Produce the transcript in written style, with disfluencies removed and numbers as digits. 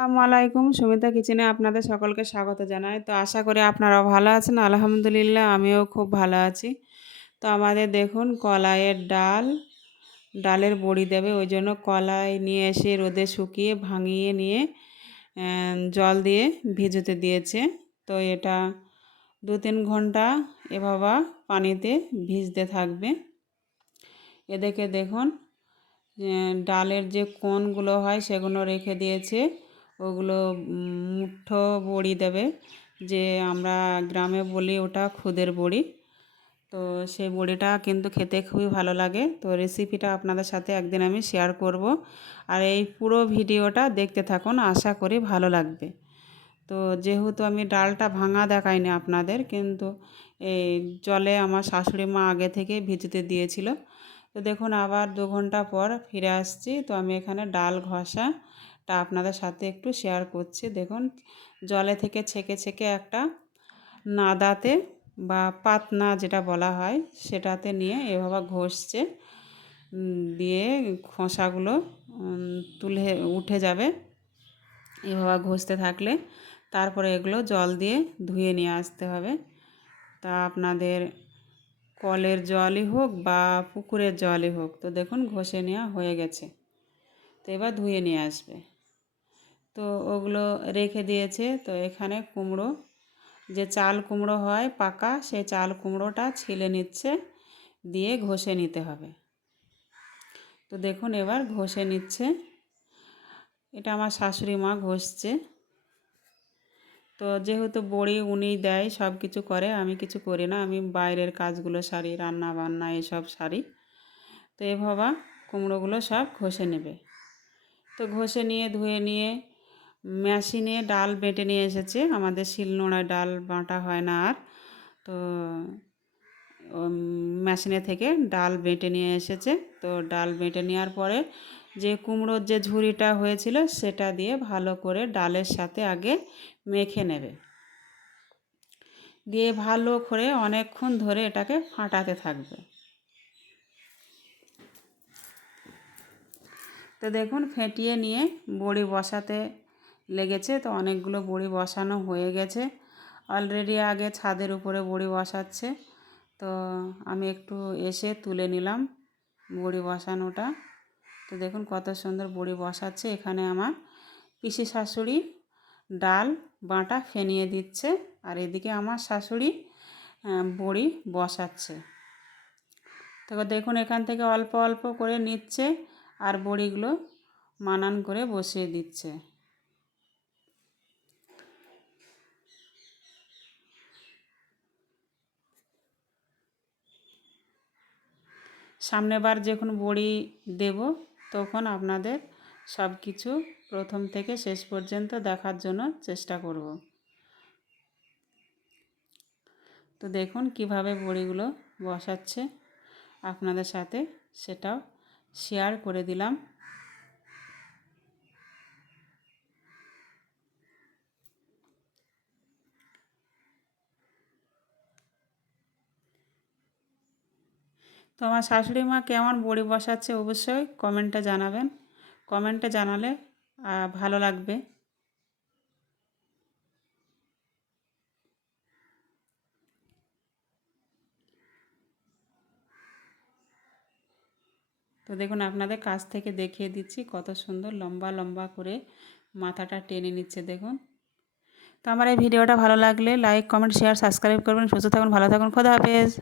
আসসালামু আলাইকুম। সুমিতা কিচেনে আপনাদের সকলকে স্বাগত জানাই। তো আশা করি আপনারাও ভালো আছেন। আলহামদুলিল্লাহ আমিও খুব ভালো আছি। তো আমাদের দেখুন কলাইয়ের ডাল, ডালের বড়ি দেবে ওই জন্য কলাই নিয়ে এসে রোদে শুকিয়ে ভাঙিয়ে নিয়ে জল দিয়ে ভিজোতে দিয়েছে। তো এটা 2-3 ঘন্টা এভাবে পানিতে ভিজতে থাকবে। এদিকে দেখুন ডালের যে কোণগুলো হয় সেগুলো রেখে দিয়েছে। ওগুলো মুঠো বড়ি দেবে, যে আমরা গ্রামে বলি ওটা খুদের বড়ি। তো সেই বড়িটা কিন্তু খেতে খুবই ভালো লাগে। তো রেসিপিটা আপনাদের সাথে একদিন আমি শেয়ার করব। আর এই পুরো ভিডিওটা দেখতে থাকুন, আশা করি ভালো লাগবে। তো যেহেতু আমি ডালটা ভাঙা দেখাইনি আপনাদের, কিন্তু এই জলে আমার শাশুড়ি মা আগে থেকে ভিজতে দিয়েছিল। তো দেখুন আবার 2 ঘন্টা পর ফিরে আসছি। তো আমি এখানে ডাল ঘষাটা আপনাদের সাথে একটু শেয়ার করছি। দেখুন জলে থেকে ছেঁকে ছেঁকে একটা নাদাতে বা পাতনা যেটা বলা হয় সেটাতে নিয়ে এভাবে ঘষছে, দিয়ে খোসাগুলো তুলে উঠে যাবে। এভাবে ঘষতে থাকলে তারপরে এগুলো জল দিয়ে ধুয়ে নিয়ে আসতে হবে। তা আপনাদের কলের জলই হোক বা পুকুরের জলই হোক। তো দেখুন ঘষে নেওয়া হয়ে গেছে। তো এবার ধুয়ে নিয়ে আসবে। তো ওগুলো রেখে দিয়েছে। তো এখানে কুমড়ো, যে চাল কুমড়ো হয় পাকা, সেই চাল কুমড়োটা ছিলে নিচ্ছে, দিয়ে ঘষে নিতে হবে। তো দেখুন এবার ঘষে নিচ্ছে। এটা আমার শাশুড়ি মা ঘষছে। তো যেহেতু বড়ি উনিই দেয়, সব কিছু করে, আমি কিছু করি না, আমি বাইরের কাজগুলো সারি, রান্না বান্না এসব সারি। তো এভাবে কুমড়োগুলো সব ঘষে নেবে। তো ঘষে নিয়ে ধুয়ে নিয়ে মেশিনে ডাল বেটে নিয়ে এসেছে। আমাদের শিলনোড়ায় ডাল বাটা হয় না আর। তো মেশিনে থেকে ডাল বেটে নিয়ে এসেছে। তো ডাল বেটে নেওয়ার পরে যে কুমড়োর যে ঝুড়িটা হয়েছিল সেটা দিয়ে ভালো করে ডালের সাথে আগে মেখে নেবে, দিয়ে ভালো করে অনেকক্ষণ ধরে এটাকে ফাটাতে থাকবে। তো দেখুন ফেটিয়ে নিয়ে বড়ি বসাতে লেগেছে। তো অনেকগুলো বড়ি বসানো হয়ে গেছে অলরেডি। আগে ছাদের উপরে বড়ি বসাচ্ছে, তো আমি একটু এসে তুলে নিলাম বড়ি বসানোটা। তো দেখুন কত সুন্দর বড়ি বসাচ্ছে। এখানে আমার পিসি শাশুড়ি ডাল বাটা ফেনিয়ে দিচ্ছে, আর এদিকে আমার শাশুড়ি বড়ি বসাচ্ছে। তো দেখুন এখান থেকে অল্প অল্প করে নিচ্ছে আর বড়িগুলো মানান করে বসিয়ে দিচ্ছে। সামনেবার যখন বড়ি দেব তখন আপনাদের সব কিছু প্রথম থেকে শেষ পর্যন্ত দেখার জন্য চেষ্টা করব। তো দেখুন কিভাবে বড়িগুলো বসাচ্ছে, আপনাদের সাথে সেটাও শেয়ার করে দিলাম। তো আমার শাশুড়ি মা কেমন বড়ি বসাচ্ছে অবশ্যই কমেন্টে জানাবেন। কমেন্টে জানালে ভালো লাগবে। তো দেখুন আপনাদের কাছ থেকে দেখিয়ে দিচ্ছি কত সুন্দর লম্বা লম্বা করে মাথাটা টেনে নিচ্ছে দেখুন। তো আমার এই ভিডিওটা ভালো লাগলে লাইক কমেন্ট শেয়ার সাবস্ক্রাইব করবেন। সুস্থ থাকুন, ভালো থাকুন, খোদা হাফেজ।